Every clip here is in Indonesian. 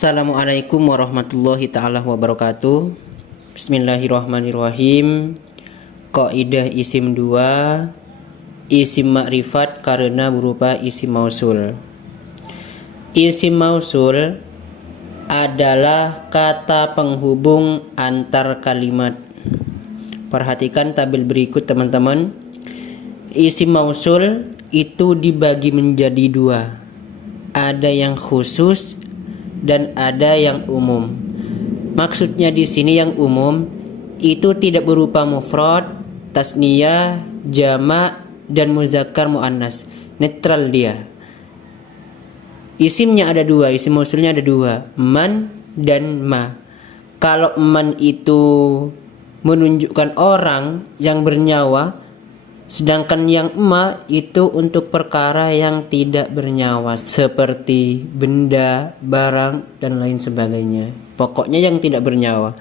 Assalamualaikum warahmatullahi ta'ala wabarakatuh. Bismillahirrahmanirrahim. Kaidah isim 2, isim makrifat karena berupa isim mausul. Isim mausul adalah kata penghubung antar kalimat. Perhatikan tabel berikut teman-teman. Isim mausul itu dibagi menjadi dua. Ada yang khusus dan ada yang umum. Maksudnya di sini yang umum itu tidak berupa mufrad, tasniyah, jamak dan muzakkar muannas. Netral dia. Isimnya ada dua, isim mausulnya ada dua, man dan ma. Kalau man itu menunjukkan orang yang bernyawa, sedangkan yang ma itu untuk perkara yang tidak bernyawa seperti benda, barang, dan lain sebagainya. Pokoknya yang tidak bernyawa.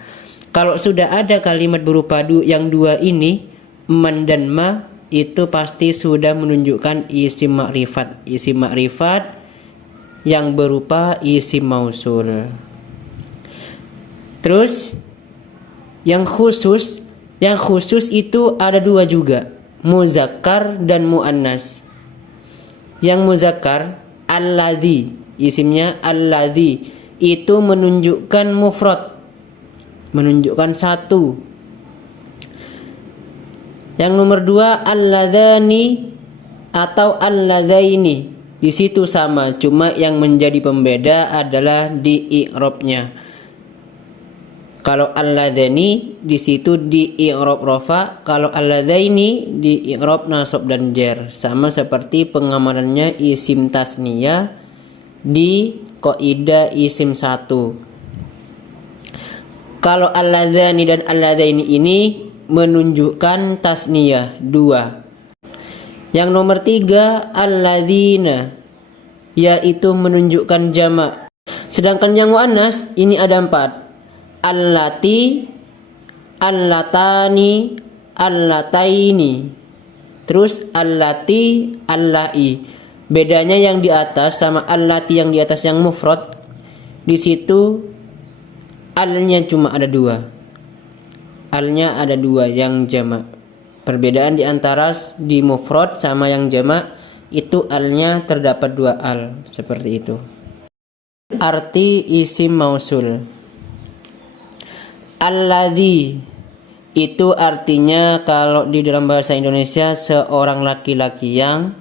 Kalau sudah ada kalimat berupa yang dua ini, man dan ma, itu pasti sudah menunjukkan isim makrifat. Isim makrifat yang berupa isim mausul. Terus yang khusus itu ada dua juga, muzakkar dan muannas. Yang muzakkar alladzi, isimnya alladzi, itu menunjukkan mufrad, menunjukkan satu. Yang nomor dua alladzani atau alladzaini, di situ sama, cuma yang menjadi pembeda adalah di i'rabnya. Kalau alladzani di situ di i'rab rafa, kalau alladzaini di i'rab nasab dan jar. Sama seperti pengamalannya isim tasniyah di kaidah isim 1. Kalau alladzani dan alladzaini ini menunjukkan tasniyah 2. Yang nomor 3 alladzina, yaitu menunjukkan jamak. Sedangkan yang muannas ini ada 4. Allati, allatani, allataini. Terus allati, allai. Bedanya yang di atas sama allati yang di atas yang mufrad, di situ alnya cuma ada 2. Alnya ada 2 yang jamak. Perbedaan di antara di mufrad sama yang jamak itu alnya terdapat 2 al, seperti itu. Arti isim mausul. Alladzi itu artinya kalau di dalam bahasa Indonesia seorang laki-laki yang,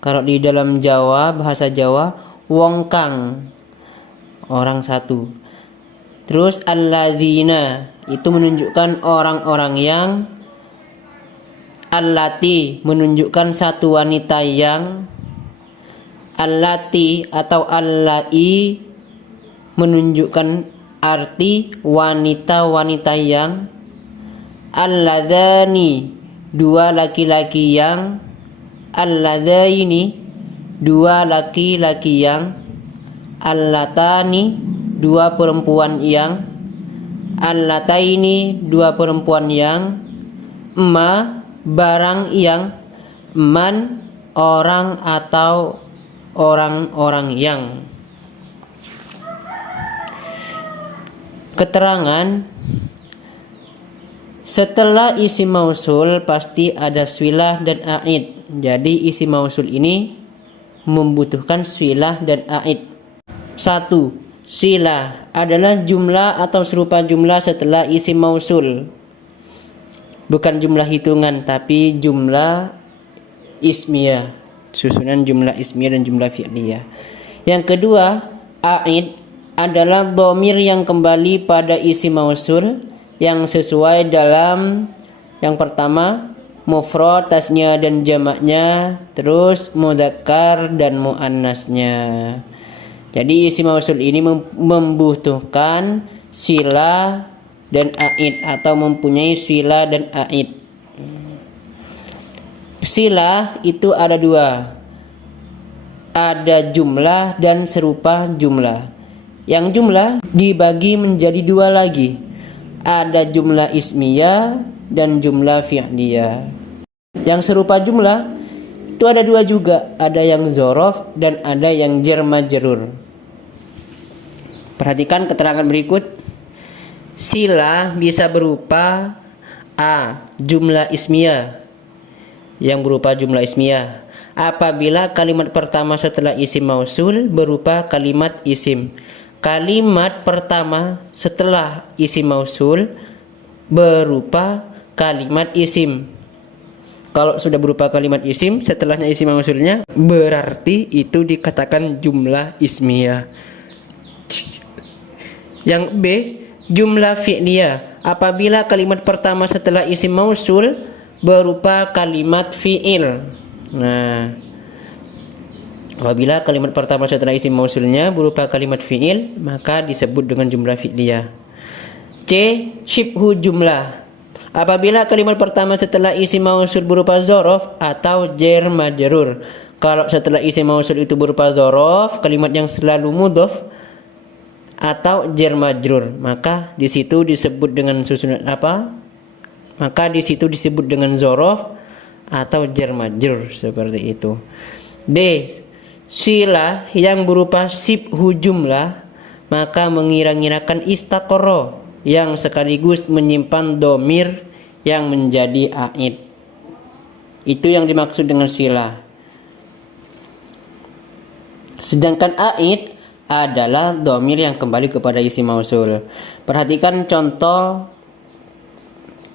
kalau di dalam Jawa, bahasa Jawa, wong kang, orang satu. Terus alladzina itu menunjukkan orang-orang yang, allati menunjukkan satu wanita yang, allati atau allai menunjukkan arti wanita-wanita yang, alladzani 2 laki-laki yang, alladzaini 2 laki-laki yang, allatani 2 perempuan yang, allataini 2 perempuan yang, ma barang yang, man orang atau orang-orang yang. Keterangan: setelah isim mausul pasti ada swilah dan a'id. Jadi isim mausul ini membutuhkan swilah dan a'id. 1. Swilah adalah jumlah atau serupa jumlah setelah isim mausul. Bukan jumlah hitungan, tapi jumlah ismiyah, susunan jumlah ismiyah dan jumlah fi'liyah. Yang kedua, a'id adalah dhamir yang kembali pada isim mausul yang sesuai dalam yang pertama mufrad, tasnya dan jamaknya, terus mudzakkar dan muannasnya. Jadi isim mausul ini membutuhkan silah dan a'id atau mempunyai silah dan a'id. Silah itu ada 2. Ada jumlah dan serupa jumlah. Yang jumlah dibagi menjadi 2 lagi. Ada jumlah ismiyah dan jumlah fi'liyah. Yang serupa jumlah itu ada 2 juga. Ada yang zorof dan ada yang jar majrur. Perhatikan keterangan berikut. Silah bisa berupa A. Jumlah ismiyah, yang berupa jumlah ismiyah apabila kalimat pertama setelah isim mausul berupa kalimat isim. Kalimat pertama setelah isim mausul berupa kalimat isim. Kalau sudah berupa kalimat isim, setelahnya isim mausulnya, berarti itu dikatakan jumlah ismiyah. Yang B, jumlah fi'liyah apabila kalimat pertama setelah isim mausul berupa kalimat fi'il. Nah, apabila kalimat pertama setelah isim mausulnya berupa kalimat fi'il, maka disebut dengan jumlah fi'liyah. C. Syibhu jumlah apabila kalimat pertama setelah isim mausul berupa dzaraf atau jar majrur. Kalau setelah isim mausul itu berupa dzaraf, kalimat yang selalu mudhof atau jar majrur, maka di situ disebut dengan susunan apa? Maka di situ disebut dengan dzaraf atau jar majrur, seperti itu. D. Silah yang berupa syibhu jumlah maka mengira-ngirakan istaqarra yang sekaligus menyimpan domir yang menjadi aid. Itu yang dimaksud dengan silah. Sedangkan aid adalah domir yang kembali kepada isim mausul. Perhatikan contoh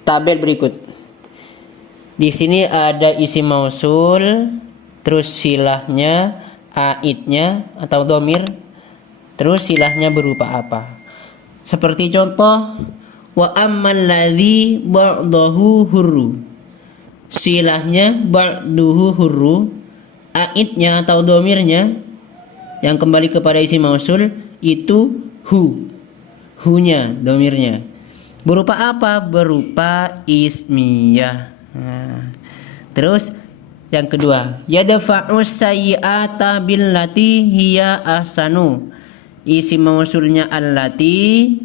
tabel berikut. Di sini ada isim mausul, terus silahnya, aidnya atau domir, terus silahnya berupa apa? Seperti contoh, wa ammal ladzi ba'dahu hurru. Silahnya ba'duhu hurru, aidnya atau domirnya yang kembali kepada isim mausul itu hu. Hu-nya, domirnya. Berupa apa? Berupa ismiyah. Nah, terus yang kedua, yadfa'u sayyi'ata billati hiya ahsanu. Isim mausulnya allati,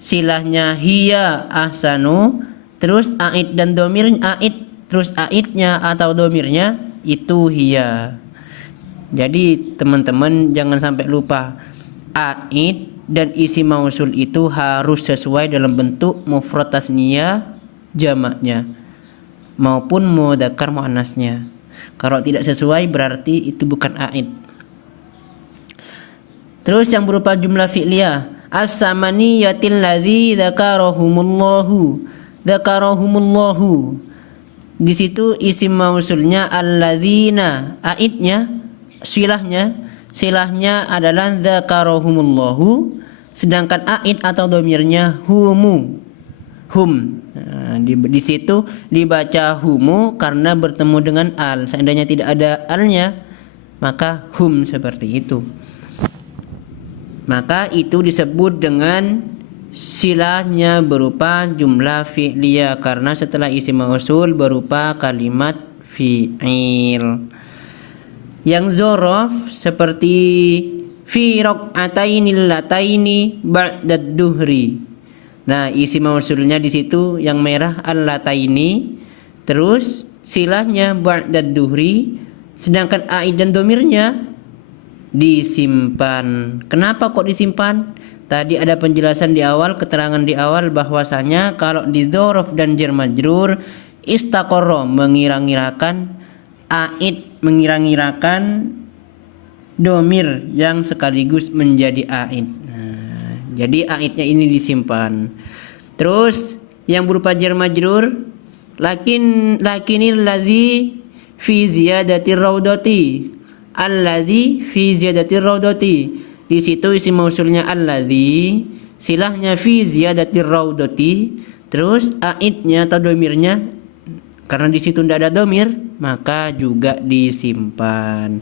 silahnya hiya ahsanu, terus aid dan domirnya aid, terus aidnya atau domirnya itu hiya. Jadi teman-teman jangan sampai lupa, aid dan isim mausul itu harus sesuai dalam bentuk mufrad tasniyah jamaknya maupun mudzakkar muannasnya. Kalau tidak sesuai berarti itu bukan aid. Terus yang berupa jumlah fi'liyah, as-samaniyatil ladzi dzakarahumullahu. Dzakarahumullahu. Di situ isim mausulnya alladzina, aidnya, silahnya adalah dzakarahumullahu, sedangkan aid atau domirnya humu. Hum. Nah, di situ dibaca humu karena bertemu dengan al. Seandainya tidak ada alnya, maka hum, seperti itu. Maka itu disebut dengan silahnya berupa jumlah fi'liyah karena setelah isim mausul berupa kalimat fi'il. Yang dzaraf seperti fi raq'atainil lataini ba'dad duhri. Nah, isim mausulnya di situ yang merah al-lataini, terus silahnya ba'dad duhri, sedangkan aid dan domirnya disimpan. Kenapa kok disimpan? Tadi ada penjelasan di awal, keterangan di awal bahwasanya kalau di dzaraf dan jar majrur istaqarra mengira-ngirakan, aid mengira-ngirakan domir yang sekaligus menjadi aid. Jadi aidnya ini disimpan. Terus yang berupa jar majrur, lakinil ladzi fi ziyadatir raudati. Alladzi fi ziyadatir raudati. Di situ isim mausulnya alladzi, silahnya fi ziyadatir raudati, terus aidnya atau domirnya karena di situ tidak ada domir, maka juga disimpan.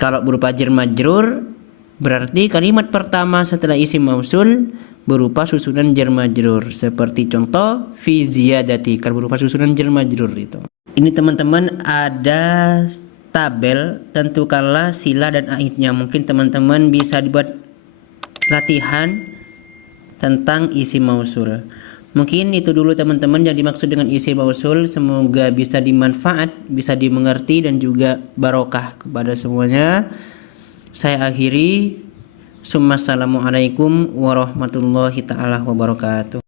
Kalau berupa jar majrur berarti kalimat pertama setelah isim mausul berupa susunan jar majrur. Seperti contoh fi ziyadati, kalau berupa susunan jar majrur itu. Ini teman-teman ada tabel, tentukanlah sila dan aidnya. Mungkin teman-teman bisa dibuat latihan tentang isim mausul. Mungkin itu dulu teman-teman yang dimaksud dengan isim mausul. Semoga bisa dimanfaat, bisa dimengerti dan juga barokah kepada semuanya. Saya akhiri. Assalamualaikum warahmatullahi taala wabarakatuh.